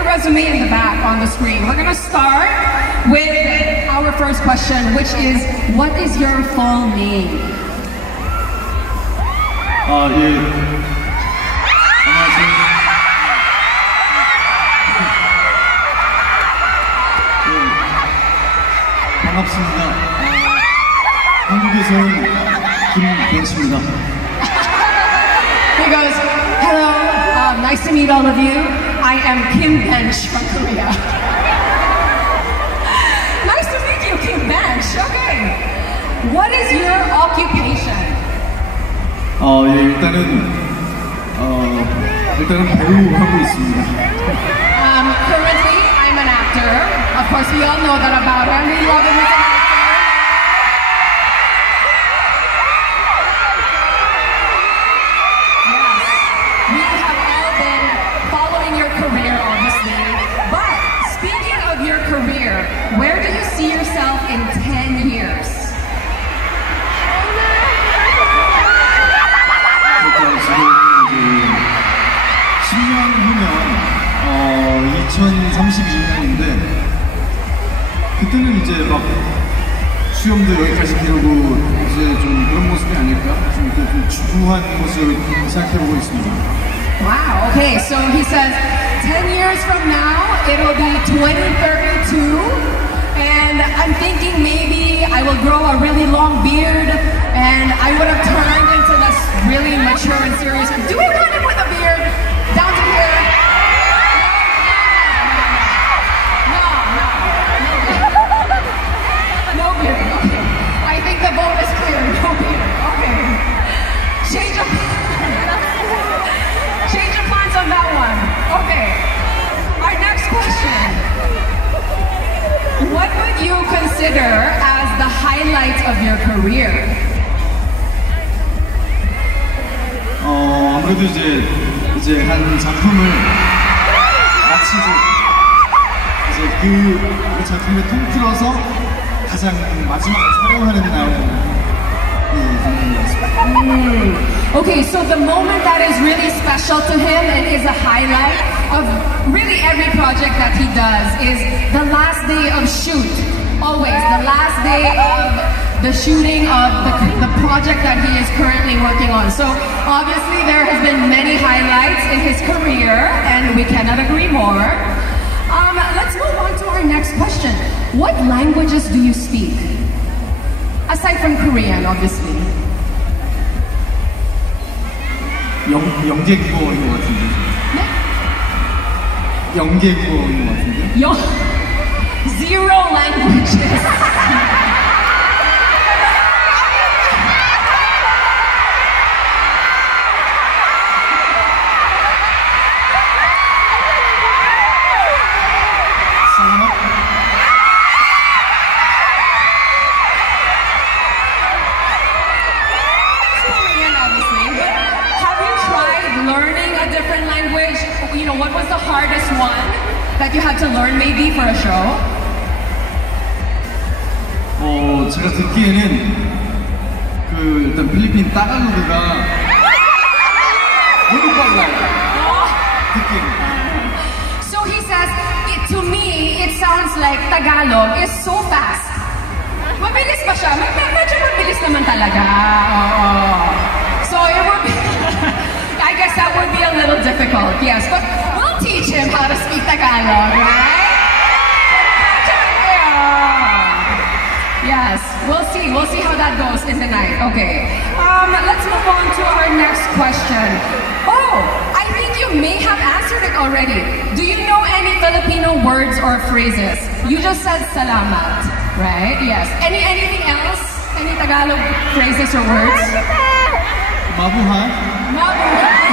your resume in the back on the screen. We're gonna start with our first question, which is, what is your full name? 예. 안녕하세요. 반갑습니다. 한국에서 온 김벤치입니다. He goes, hello, nice to meet all of you. I am Kim Bench from Korea. Nice to meet you, Kim Bench. Okay. What is your occupation? 예, 일단은 배우 하고 있습니다. Currently, I'm an actor. Of course, we all know that about him. We love him as an actor. Yes, we have all been following your career, obviously. But speaking of your career, where do you see yourself in 10 years? 지금 10년 후면 2032년인데 그때는 이제 막 수염도 여기까지 기르고 이제 좀 그런 모습이 아닐까? 좀 주부한 모습을 생각해보고 있습니다. Wow, okay, so he says 10 years from now, it'll be 2032, and I'm thinking maybe I will grow a really long beard, and I would have turned into this really mature and serious. Do we want him with a beard? Down to here? No beard, okay. I think the vote is clear, no beard, okay. Change of plans on that one. Okay. Our next question. What would you consider as the highlight of your career? 아무래도 이제 한 작품을 마치고 이제 그 작품에 통틀어서 가장 마지막 촬영하는 날. Okay, so the moment that is really special to him and is a highlight of really every project that he does is the last day of shoot. Always, the last day of the shooting of the project that he is currently working on. So obviously there has been many highlights in his career and we cannot agree more. Let's move on to our next question. What languages do you speak? Aside from Korean, obviously. 영계국어인 것 같은데. 네? 영계국어인 것 같은데. Zero languages. You know, what was the hardest one that you had to learn maybe for a show? 제가 듣기에는 일단 필리핀 따갈로그가 너무 빨라요. 듣기에는. So he says, to me, it sounds like Tagalog is so fast. Mabilis ba siya? Medyo mabilis naman talaga. So it would be, I guess that would be a little difficult, yes. But we'll teach him how to speak Tagalog, right? Yes, we'll see how that goes in the night. Okay, let's move on to our next question. Oh, I think you may have answered it already. Do you know any Filipino words or phrases? You just said salamat, right? Yes. Anything else? Any Tagalog phrases or words? Mabuhay. Mabuhay.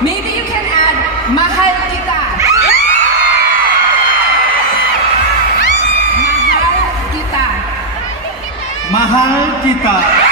Maybe you can add mahal kita. Mahal kita. Mahal kita.